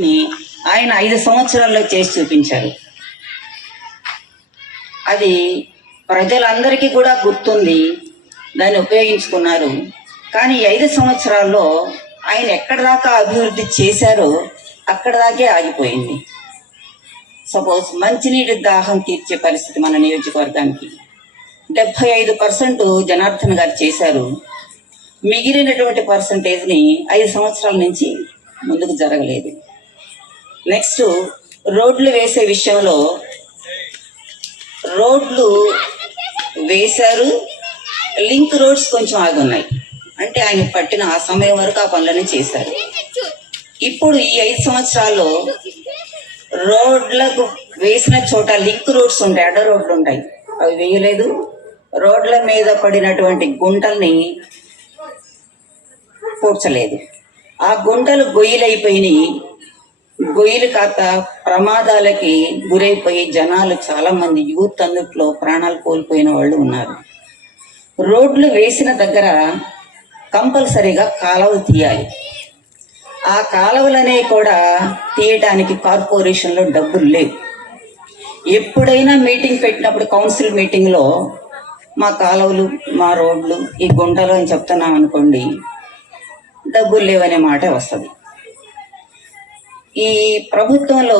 ని ఆయన ఐదు సంవత్సరాల్లో చేసి చూపించారు. అది ప్రజలందరికీ కూడా గుర్తుంది దాన్ని ఉపయోగించుకున్నారు. కానీ ఐదు సంవత్సరాల్లో ఆయన ఎక్కడ దాకా అభివృద్ధి చేశారో అక్కడ దాకే ఆగిపోయింది. సపోజ్ మంచినీటి దాహం తీర్చే పరిస్థితి మన నియోజకవర్గానికి. డెబ్బై ఐదు పర్సెంట్ జనార్దన్ గారు చేశారు. మిగిలినటువంటి పర్సంటేజ్ని ఐదు సంవత్సరాల నుంచి ముందుకు జరగలేదు. నెక్స్ట్ రోడ్లు వేసే విషయంలో రోడ్లు వేశారు. లింక్ రోడ్స్ కొంచెం ఆగున్నాయి. అంటే ఆయన పట్టిన ఆ సమయం వరకు ఆ పనులను చేశారు. ఇప్పుడు ఈ ఐదు సంవత్సరాల్లో రోడ్లకు వేసిన చోట లింక్ రోడ్స్ ఉంటాయి అడ్డ రోడ్లు ఉంటాయి. అవి వేయలేదు. రోడ్ల మీద పడినటువంటి గుంటల్ని పూడ్చలేదు. ఆ గుంటలు గొయ్యిలైపోయినాయి. గొయ్యిలు కాక ప్రమాదాలకి గురైపోయి జనాలు చాలా మంది యూత్ అందుట్లో ప్రాణాలు కోల్పోయిన వాళ్ళు ఉన్నారు. రోడ్లు వేసిన దగ్గర కంపల్సరీగా కాలువలు తీయాలి. ఆ కాలువలనే కూడా తీయటానికి కార్పొరేషన్లో డబ్బులు లేవు. ఎప్పుడైనా మీటింగ్ పెట్టినప్పుడు కౌన్సిల్ మీటింగ్లో మా కాలువలు మా రోడ్లు ఈ గుంటలు అని చెప్తున్నాం అనుకోండి డబ్బులు లేవనే మాట వస్తుంది. ఈ ప్రభుత్వంలో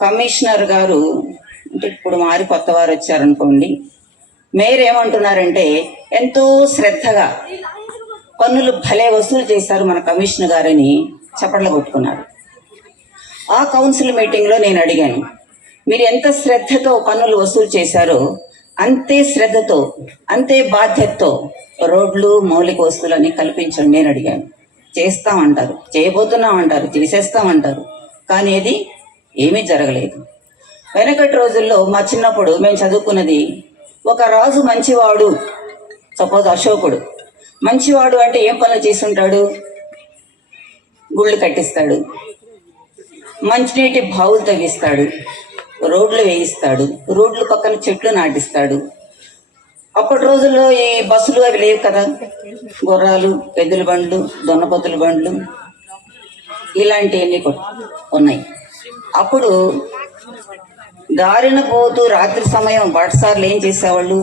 కమిషనర్ గారు అంటే ఇప్పుడు మారి కొత్త వారు వచ్చారనుకోండి మేయర్ ఏమంటున్నారంటే ఎంతో శ్రద్ధగా పన్నులు భలే వసూలు చేశారు మన కమిషనర్ గారని చప్పట్లు కొట్టుకున్నారు. ఆ కౌన్సిల్ మీటింగ్లో నేను అడిగాను మీరు ఎంత శ్రద్ధతో పన్నులు వసూలు చేశారో అంతే శ్రద్ధతో అంతే బాధ్యతతో రోడ్లు మౌలిక వస్తువులన్నీ కల్పించండి నేను అడిగాను. చేస్తామంటారు. చేయబోతున్నామంటారు. చేసేస్తామంటారు కానీ అది ఏమీ జరగలేదు. వెనకటి రోజుల్లో మా చిన్నప్పుడు మేము చదువుకున్నది ఒక రాజు మంచివాడు సపోజ్ అశోకుడు. మంచివాడు అంటే ఏం పనులు చేస్తుంటాడు? గుళ్ళు కట్టిస్తాడు. మంచినీటి బావులు తవ్విస్తాడు. రోడ్లు వేయిస్తాడు. రోడ్లు పక్కన చెట్లు నాటిస్తాడు. అప్పటి రోజుల్లో ఈ బస్సులు అవి లేవు కదా. గుర్రాలు ఎద్దుల బండ్లు దొన్నపొత్తుల బండ్లు ఇలాంటివన్నీ కూడా ఉన్నాయి. అప్పుడు దారిన పోతూ రాత్రి సమయం బాటసార్లు ఏం చేసేవాళ్ళు?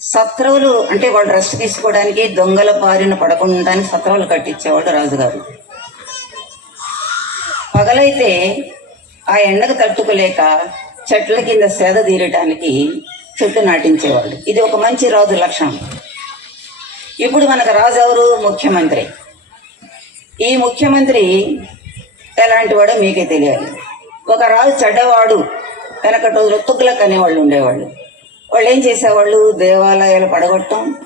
సత్రవులు అంటే వాళ్ళు రెస్ట్ తీసుకోవడానికి దొంగల బారిన పడకుండా సత్రవులు కట్టించేవాళ్ళు రాజుగారు. పగలైతే ఆ ఎండకు తట్టుకోలేక చెట్ల కింద సేద తీరటానికి చెట్టు నాటించేవాళ్ళు. ఇది ఒక మంచి రాజు లక్షణం. ఇప్పుడు మనకు రాజు ఎవరు? ముఖ్యమంత్రి. ఈ ముఖ్యమంత్రి ఎలాంటి వాడో మీకే తెలియాలి. ఒక రాజు చెడ్డవాడు వెనకటి రోజులు తుగ్లక్ అనేవాళ్ళు ఉండేవాళ్ళు. వాళ్ళు ఏం చేసేవాళ్ళు? దేవాలయాలు పడగొట్టడం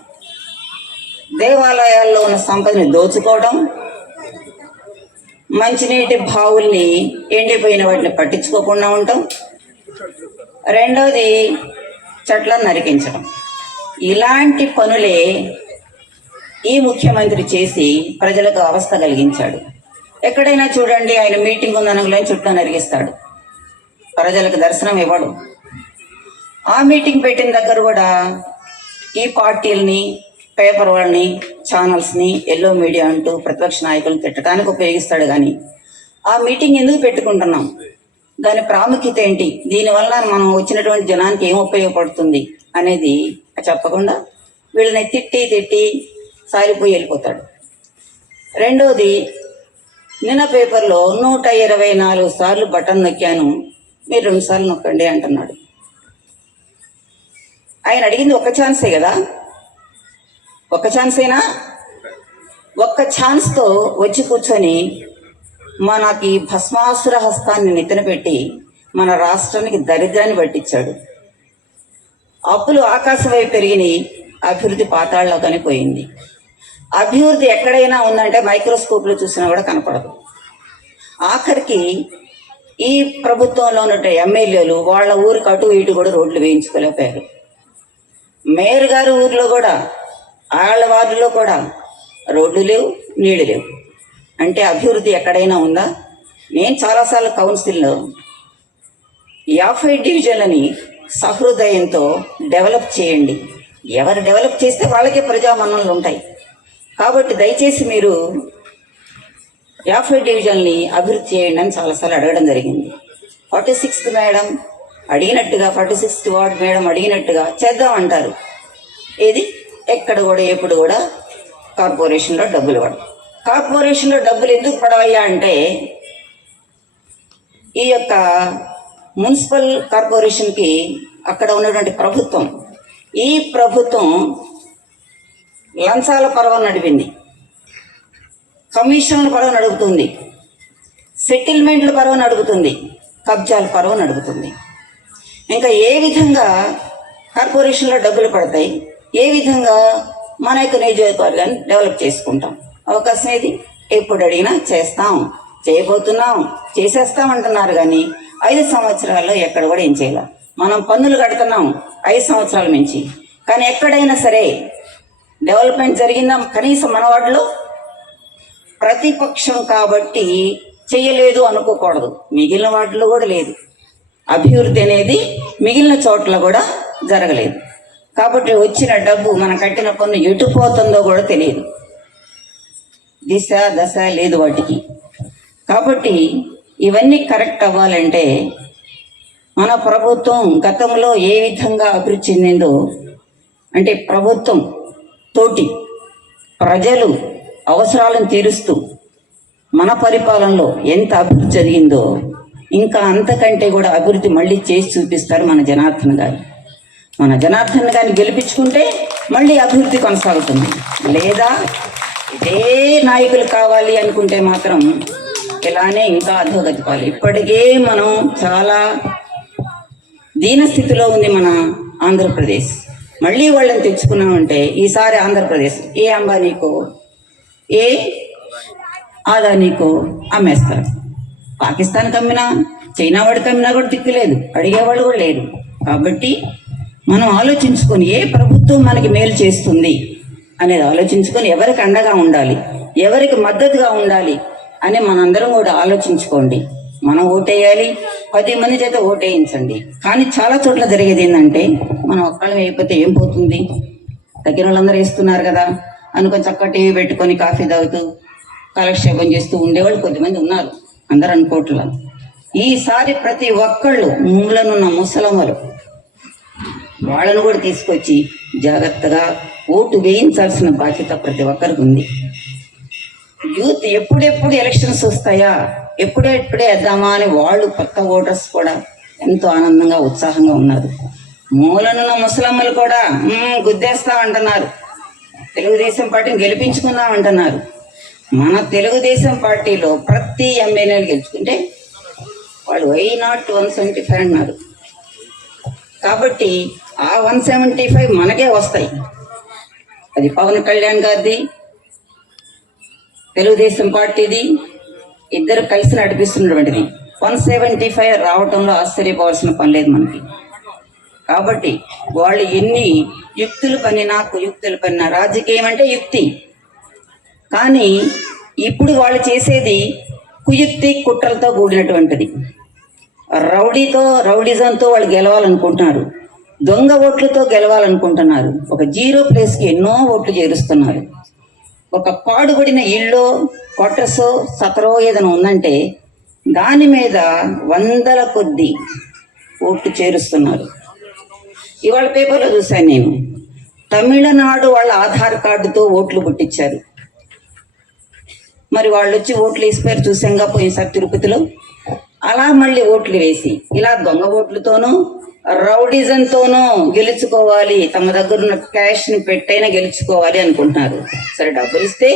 దేవాలయాల్లో ఉన్న సంపదని దోచుకోవడం మంచినీటి బావుల్ని ఎండిపోయిన వాటిని పట్టించుకోకుండా ఉండటం. రెండవది చెట్లను నరికించడం. ఇలాంటి పనులే ఈ ముఖ్యమంత్రి చేసి ప్రజలకు అవస్థ కలిగించాడు. ఎక్కడైనా చూడండి ఆయన మీటింగ్ ఉందనగలని చుట్టూ నరిగిస్తాడు ప్రజలకు దర్శనం ఇవ్వడు. ఆ మీటింగ్ పెట్టిన దగ్గర కూడా ఈ పార్టీలని పేపర్ వాళ్ళని ఛానల్స్ని ఎల్లో మీడియా అంటూ ప్రతిపక్ష నాయకులను తిట్టడానికి ఉపయోగిస్తాడు కానీ ఆ మీటింగ్ ఎందుకు పెట్టుకుంటున్నాం? దాని ప్రాముఖ్యత ఏంటి? దీనివల్ల మనం వచ్చినటువంటి జనానికి ఏం ఉపయోగపడుతుంది అనేది చెప్పకుండా వీళ్ళని తిట్టి తిట్టి సారిపోయి వెళ్ళిపోతాడు. రెండోది నిన్న పేపర్లో నూట ఇరవై నాలుగు సార్లు బటన్ నొక్కాను మీరు రెండు సార్లు నొక్కండి అంటున్నాడు. ఆయన అడిగింది ఒక ఛాన్సే కదా? ఒక్క ఛాన్సేనా? ఒక్క ఛాన్స్తో వచ్చి కూర్చొని మనకి భస్మాసుర హస్తాన్ని నెత్తిన పెట్టి మన రాష్ట్రానికి దరిద్రాన్ని పట్టించాడు. అప్పులు ఆకాశమై పెరిగినాయి అభివృద్ధి పాతాళలోకని పోయింది అభివృద్ధి ఎక్కడైనా ఉందంటే మైక్రోస్కోప్లో చూసినా కూడా కనపడదు. ఆఖరికి ఈ ప్రభుత్వంలో ఉన్న ఎమ్మెల్యేలు వాళ్ళ ఊరికి అటు ఇటు కూడా రోడ్లు వేయించుకోలేకపోయారు. మేయర్ గారి ఊర్లో కూడా వాళ్ళ వార్డులో కూడా రోడ్లు లేవు నీళ్ళు లేవు. అంటే అభివృద్ధి ఎక్కడైనా ఉందా? నేను చాలాసార్లు కౌన్సిల్లో యాభై డివిజన్లని సహృదయంతో డెవలప్ చేయండి. ఎవరు డెవలప్ చేస్తే వాళ్ళకే ప్రజామన్నలు ఉంటాయి. కాబట్టి దయచేసి మీరు యాభై డివిజన్ని అభివృద్ధి చేయండి అని చాలాసార్లు అడగడం జరిగింది. ఫార్టీ సిక్స్త్ మేడం అడిగినట్టుగా ఫార్టీ సిక్స్త్ వార్డ్ మేడం అడిగినట్టుగా చేద్దాం అంటారు. ఏది? ఎక్కడ కూడా ఎప్పుడు కూడా కార్పొరేషన్లో డబ్బులు పడవు కార్పొరేషన్లో డబ్బులు ఎందుకు పడవయ్యా అంటే ఈ యొక్క మున్సిపల్ కార్పొరేషన్కి అక్కడ ఉన్నటువంటి ప్రభుత్వం ఈ ప్రభుత్వం లంచాల పర్వం నడిపింది. కమిషన్ల పర్వం నడుపుతుంది. సెటిల్మెంట్ల పర్వం నడుపుతుంది. కబ్జాల పర్వం నడుపుతుంది. ఇంకా ఏ విధంగా కార్పొరేషన్లో డబ్బులు పడతాయి? ఏ విధంగా మన యొక్క నియోజకవర్గాన్ని డెవలప్ చేసుకుంటాం? అవకాశం ఏది ఎప్పుడు అడిగినా చేస్తాం. చేయబోతున్నాం. చేసేస్తాం అంటున్నారు కానీ ఐదు సంవత్సరాల్లో ఎక్కడ కూడా ఏం చేయాలి. మనం పన్నులు కడుతున్నాం ఐదు సంవత్సరాల నుంచి. కానీ ఎక్కడైనా సరే డెవలప్మెంట్ జరిగిందా? కనీసం మన వాటిలో? ప్రతిపక్షం కాబట్టి చేయలేదు అనుకోకూడదు. మిగిలిన వాటిలో కూడా లేదు. అభివృద్ధి అనేది మిగిలిన చోట్ల కూడా జరగలేదు. కాబట్టి వచ్చిన డబ్బు మనం కట్టిన పన్ను ఎటు పోతుందో కూడా తెలియదు. దిశ దశ లేదు వాటికి. కాబట్టి ఇవన్నీ కరెక్ట్ అవ్వాలంటే మన ప్రభుత్వం గతంలో ఏ విధంగా అభివృద్ధి చెందిందో అంటే ప్రభుత్వం తోటి ప్రజలు అవసరాలను తీరుస్తూ మన పరిపాలనలో ఎంత అభివృద్ధి జరిగిందో ఇంకా అంతకంటే కూడా అభివృద్ధి మళ్ళీ చేసి చూపిస్తారు మన జనార్దన్ గారు. మన జనార్దన్ గారిని గెలిపించుకుంటే మళ్ళీ అభివృద్ధి కొనసాగుతుంది. లేదా ఇదే నాయకులు కావాలి అనుకుంటే మాత్రం ఇలానే ఇంకా అధోగతి పాలి ఇప్పటికే మనం చాలా దీన స్థితిలో ఉంది మన ఆంధ్రప్రదేశ్. మళ్ళీ వాళ్ళని తెచ్చుకున్నామంటే ఈసారి ఆంధ్రప్రదేశ్ ఏ అంబానీకో ఏ ఆదానీకో అమ్మేస్తారు. పాకిస్తాన్కి అమ్మినా చైనా వాడికి అమ్మినా కూడా దిక్కులేదు. అడిగేవాళ్ళు కూడా లేరు కాబట్టి మనం ఆలోచించుకొని ఏ ప్రభుత్వం మనకి మేలు చేస్తుంది అనేది ఆలోచించుకొని ఎవరికి అండగా ఉండాలి ఎవరికి మద్దతుగా ఉండాలి అని మనందరం కూడా ఆలోచించుకోండి. మనం ఓటేయాలి పది మంది చేత ఓటేయించండి. కానీ చాలా చోట్ల జరిగేది ఏంటంటే మనం ఒక్కళ్ళం వేయకపోతే ఏం పోతుంది? దగ్గర వాళ్ళందరూ వేస్తున్నారు కదా అనుకొని చక్కగా టీవీ పెట్టుకొని కాఫీ తాగుతూ కాలక్షేపం చేస్తూ ఉండేవాళ్ళు కొద్దిమంది ఉన్నారు అందరు అనుకోట్ల ఈసారి ప్రతి ఒక్కళ్ళు ముంగులనున్న ముసలమ్మలు వాళ్ళను కూడా తీసుకొచ్చి జాగ్రత్తగా ఓటు వేయించాల్సిన బాధ్యత ప్రతి ఒక్కరికి ఉంది యూత్ ఎప్పుడెప్పుడు ఎలక్షన్స్ వస్తాయా? ఎప్పుడే ఎప్పుడే వేద్దామా అని వాళ్ళు కొత్త ఓటర్స్ కూడా ఎంతో ఆనందంగా ఉత్సాహంగా ఉన్నారు. మూలనున్న ముసలమ్మలు కూడా గుద్దేస్తాం అంటున్నారు తెలుగుదేశం పార్టీని గెలిపించుకుందాం అంటున్నారు మన తెలుగుదేశం పార్టీలో ప్రతి ఎమ్మెల్యేలు గెలుచుకుంటే వాళ్ళు why not one seventy five అన్నారు. కాబట్టి ఆ వన్ సెవెంటీ ఫైవ్ మనకే వస్తాయి. అది పవన్ కళ్యాణ్ గారిది తెలుగుదేశం పార్టీది ఇద్దరు కలిసి నడిపిస్తున్నటువంటిది. వన్ సెవెంటీ ఫైవ్ రావటంలో ఆశ్చర్యపోవాల్సిన పని లేదు మనకి. కాబట్టి వాళ్ళు ఎన్ని యుక్తులు పనినా కుయుక్తులు పనినా రాజకీయం అంటే యుక్తి. కానీ ఇప్పుడు వాళ్ళు చేసేది కుయుక్తి కుట్రలతో కూడినటువంటిది. రౌడీతో రౌడిజంతో వాళ్ళు గెలవాలనుకుంటున్నారు. దొంగ ఓట్లతో గెలవాలనుకుంటున్నారు. ఒక జీరో ప్లేస్కి ఎన్నో ఓట్లు చేరుస్తున్నారు. ఒక పాడుబడిన ఇల్లో క్వార్టర్స్ సతరో ఏదైనా ఉందంటే దాని మీద వందల కొద్ది ఓట్లు చేరుస్తున్నారు. ఇవాళ పేపర్లో చూశాను నేను. తమిళనాడు వాళ్ళ ఆధార్ కార్డుతో ఓట్లు పుట్టించారు. మరి వాళ్ళు వచ్చి ఓట్లు వేసిపోయారు చూసాంగా పోయినసారి తిరుపతిలో. అలా మళ్ళీ ఓట్లు వేసి ఇలా దొంగ ఓట్లతోనూ రౌడిజంతోనూ గెలుచుకోవాలి తమ దగ్గర ఉన్న క్యాష్ని పెట్టైనా గెలుచుకోవాలి అనుకుంటున్నారు. సరే డబ్బులు ఇస్తే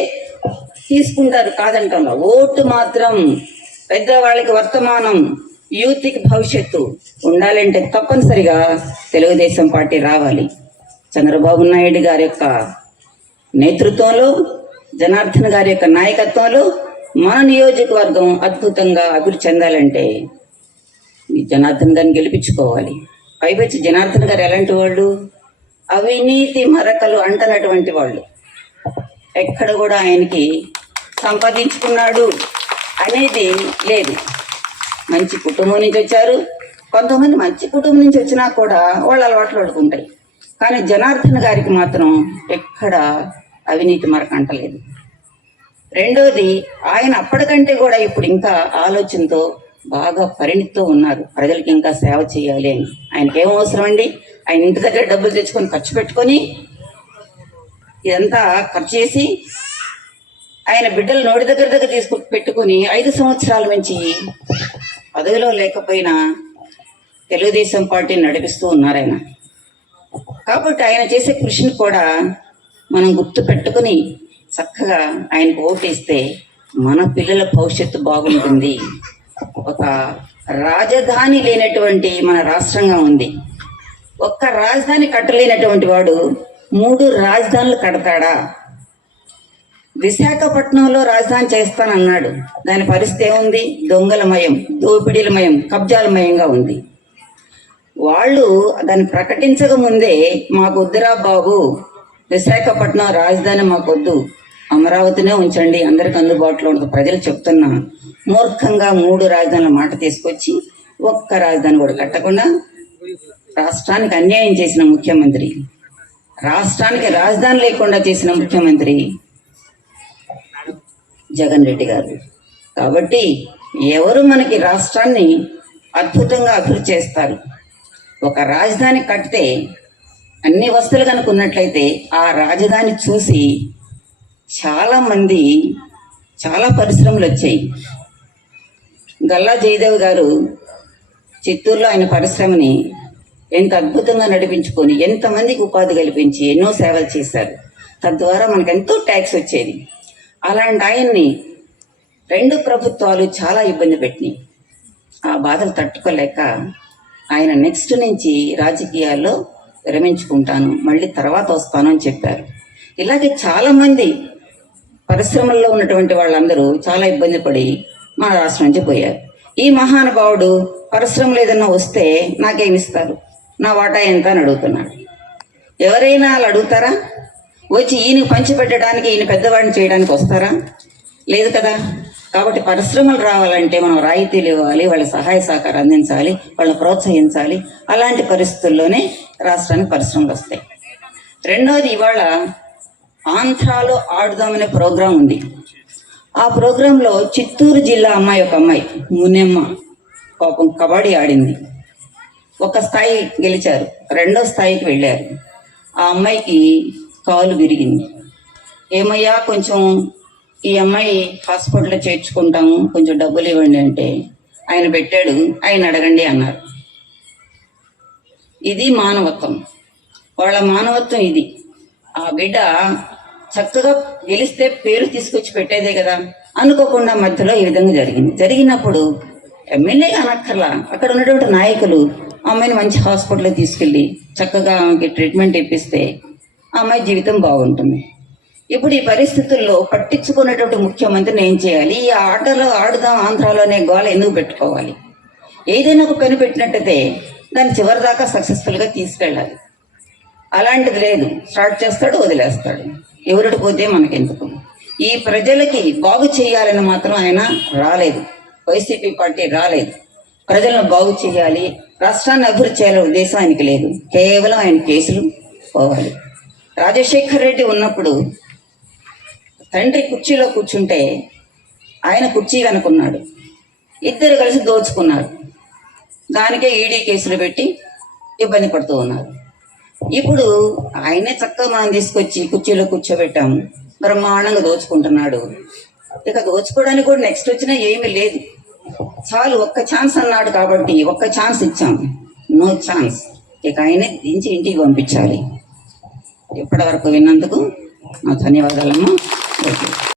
తీసుకుంటారు కాదంటాం ఓటు మాత్రం పెద్దవాళ్ళకి వర్తమానం యూత్కి భవిష్యత్తు ఉండాలంటే తప్పనిసరిగా తెలుగుదేశం పార్టీ రావాలి. చంద్రబాబు నాయుడు గారి యొక్క నేతృత్వంలో జనార్దన్ గారి యొక్క నాయకత్వంలో మన నియోజకవర్గం అద్భుతంగా అభివృద్ధి చెందాలంటే జనార్దన్ గారిని గెలిపించుకోవాలి. పైపచ్చి జనార్దన్ గారు ఎలాంటి వాళ్ళు? అవినీతి మరకలు అంటనటువంటి వాళ్ళు. ఎక్కడ కూడా ఆయనకి సంపాదించుకున్నాడు అనేది లేదు. మంచి కుటుంబం నుంచి వచ్చారు. కొంతమంది మంచి కుటుంబం నుంచి వచ్చినా కూడా వాళ్ళు అలవాట్లు పడుకుంటాయి కానీ జనార్దన్ గారికి మాత్రం ఎక్కడ అవినీతి మరక అంటలేదు. రెండోది ఆయన అప్పటికంటే కూడా ఇప్పుడు ఇంకా ఆలోచనతో బాగా పరిణితితో ఉన్నారు. ప్రజలకి ఇంకా సేవ చేయాలి అని. ఆయనకి ఏం అవసరం అండి ఆయన ఇంటి దగ్గర డబ్బులు తెచ్చుకొని ఖర్చు పెట్టుకొని ఇదంతా ఖర్చు చేసి ఆయన బిడ్డలు నోటి దగ్గర దగ్గర తీసుకు పెట్టుకుని ఐదు సంవత్సరాల నుంచి పదవిలో లేకపోయినా తెలుగుదేశం పార్టీని నడిపిస్తూ ఉన్నారు ఆయన. కాబట్టి ఆయన చేసే కృషిని కూడా మనం గుర్తు పెట్టుకుని చక్కగా ఆయనకు ఓటేస్తే మన పిల్లల భవిష్యత్తు బాగుంటుంది. ఒక రాజధాని లేనటువంటి మన రాష్ట్రంగా ఉంది. ఒక్క రాజధాని కట్టలేనటువంటి వాడు మూడు రాజధానులు కడతాడా? విశాఖపట్నంలో రాజధాని చేస్తానన్నాడు. దాని పరిస్థితి ఏముంది? దొంగలమయం దోపిడీలమయం కబ్జాలమయంగా ఉంది. వాళ్ళు దాన్ని ప్రకటించక ముందే మాకు వద్దురా బాబు విశాఖపట్నం రాజధాని మాకొద్దు. అమరావతినే ఉంచండి అందరికి అందుబాటులో ఉంటుంది. ప్రజలు చెప్తున్నా. మూర్ఖంగా మూడు రాజధానుల మాట తీసుకొచ్చి ఒక్క రాజధాని కూడా కట్టకుండా రాష్ట్రానికి అన్యాయం చేసిన ముఖ్యమంత్రి. రాష్ట్రానికి రాజధాని లేకుండా చేసిన ముఖ్యమంత్రి జగన్ రెడ్డి గారు. కాబట్టి ఎవరు మనకి రాష్ట్రాన్ని అద్భుతంగా అభివృద్ధి చేస్తారు? ఒక రాజధాని కడితే అన్ని వస్తువులు కనుక ఉన్నట్లయితే ఆ రాజధాని చూసి చాలామంది చాలా పరిశ్రమలు వచ్చాయి. గల్లా జయదేవ్ గారు చిత్తూరులో ఆయన పరిశ్రమని ఎంత అద్భుతంగా నడిపించుకొని ఎంతమందికి ఉపాధి కల్పించి ఎన్నో సేవలు చేశారు. తద్వారా మనకు ఎంతో ట్యాక్స్ వచ్చేది. అలాంటి ఆయన్ని రెండు ప్రభుత్వాలు చాలా ఇబ్బంది పెట్టినాయి. ఆ బాధలు తట్టుకోలేక ఆయన నెక్స్ట్ నుంచి రాజకీయాల్లో విరమించుకుంటాను మళ్ళీ తర్వాత వస్తాను అని చెప్పారు. ఇలాగే చాలామంది పరిశ్రమల్లో ఉన్నటువంటి వాళ్ళందరూ చాలా ఇబ్బంది పడి మన రాష్ట్రం నుంచి పోయారు. ఈ మహానుభావుడు పరిశ్రమలు ఏదన్నా వస్తే నాకేమిస్తారు నా వాటా ఎంత అని అడుగుతున్నాడు. ఎవరైనా వాళ్ళు అడుగుతారా? వచ్చి ఈయన పంచిపెట్టడానికి ఈయన పెద్దవాడిని చేయడానికి వస్తారా? లేదు కదా. కాబట్టి పరిశ్రమలు రావాలంటే మనం రాయితీలు ఇవ్వాలి వాళ్ళ సహాయ సహకారం అందించాలి వాళ్ళని ప్రోత్సహించాలి. అలాంటి పరిస్థితుల్లోనే రాష్ట్రానికి పరిశ్రమలు వస్తాయి. రెండవది ఇవాళ ఆంధ్రాలో ఆడుదామనే ప్రోగ్రాం ఉంది. ఆ ప్రోగ్రాంలో చిత్తూరు జిల్లా అమ్మాయి ఒక అమ్మాయి మునెమ్మ పాపం కబడ్డీ ఆడింది. ఒక స్థాయి గెలిచారు రెండో స్థాయికి వెళ్ళారు. ఆ అమ్మాయికి కాలు విరిగింది. ఏమయ్యా కొంచెం ఈ అమ్మాయి హాస్పిటల్లో చేర్చుకుంటాము కొంచెం డబ్బులు ఇవ్వండి అంటే ఆయన పెట్టాడు ఆయన అడగండి అన్నారు. ఇది మానవత్వం. వాళ్ళ మానవత్వం ఇది. ఆ బిడ్డ చక్కగా గెలిస్తే పేరు తీసుకొచ్చి పెట్టేదే కదా. అనుకోకుండా మధ్యలో ఈ విధంగా జరిగింది. జరిగినప్పుడు ఎమ్మెల్యే అనక్కర్లా అక్కడ ఉన్నటువంటి నాయకులు ఆ అమ్మాయిని మంచి హాస్పిటల్లో తీసుకెళ్ళి చక్కగా ఆమెకి ట్రీట్మెంట్ ఇప్పిస్తే ఆ అమ్మాయి జీవితం బాగుంటుంది. ఇప్పుడు ఈ పరిస్థితుల్లో పట్టించుకునేటువంటి ముఖ్యమంత్రిని ఏం చేయాలి? ఈ ఆటలో ఆడుదాం ఆంధ్రాలోనే గోల ఎందుకు పెట్టుకోవాలి? ఏదైనా ఒక పని పెట్టినట్టయితే దాన్ని చివరి దాకా సక్సెస్ఫుల్గా తీసుకెళ్ళాలి. అలాంటిది లేదు. స్టార్ట్ చేస్తాడు వదిలేస్తాడు. ఎవరికి పోతే మనకెందుకు? ఈ ప్రజలకి బాగు చేయాలని మాత్రం ఆయన రాలేదు. వైసీపీ పార్టీ రాలేదు. ప్రజలను బాగు చేయాలి రాష్ట్రాన్ని అభివృద్ధి చేయాలనే ఉద్దేశం ఆయనకి లేదు. కేవలం ఆయన కేసులు పోవాలి. రాజశేఖర్ రెడ్డి ఉన్నప్పుడు తండ్రి కుర్చీలో కూర్చుంటే ఆయన కుర్చీ వెనుకున్నాడు. ఇద్దరు కలిసి దోచుకున్నారు. దానికే ఈడీ కేసులు పెట్టి ఇబ్బంది పడుతూ ఉన్నారు. ఇప్పుడు ఆయనే చక్కగా మనం తీసుకొచ్చి కుర్చీలో కూర్చోబెట్టాము బ్రహ్మాండంగా దోచుకుంటున్నాడు. ఇక దోచుకోవడానికి కూడా నెక్స్ట్ వచ్చినా ఏమీ లేదు. చాలు ఒక్క ఛాన్స్ అన్నాడు కాబట్టి ఒక్క ఛాన్స్ ఇచ్చాం. నో ఛాన్స్ ఇక ఆయనే దించి ఇంటికి పంపించాలి. ఇప్పటి వరకు విన్నందుకు ధన్యవాదాలమ్మా. ఓకే.